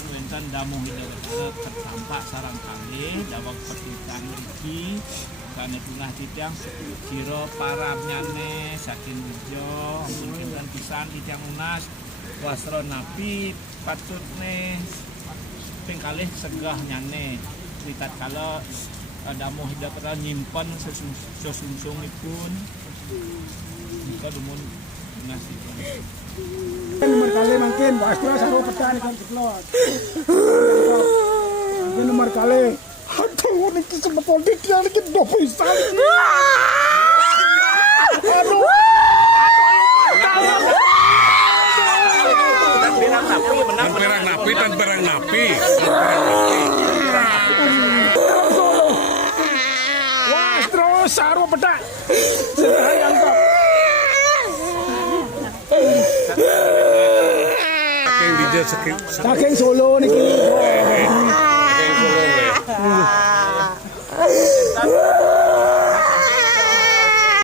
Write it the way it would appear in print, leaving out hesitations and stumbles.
kan wenten damu hidup tertampak sarang kali dawak petitan iki karena punah titiang kiro parabnyane saking ujo mungkin pisan titiang unas wasro napi patutne pengkalih segah nyane litat kalau damu hidup nyimpen sesungsungipun jika dumun nasi nomor kali mungkin Astro saru petan kan keplot mungkin nomor kali aduh ini sebetulnya dia ini do pisan aduh perang napi wah Astro saru petan saking Solo niki. Saking Solo.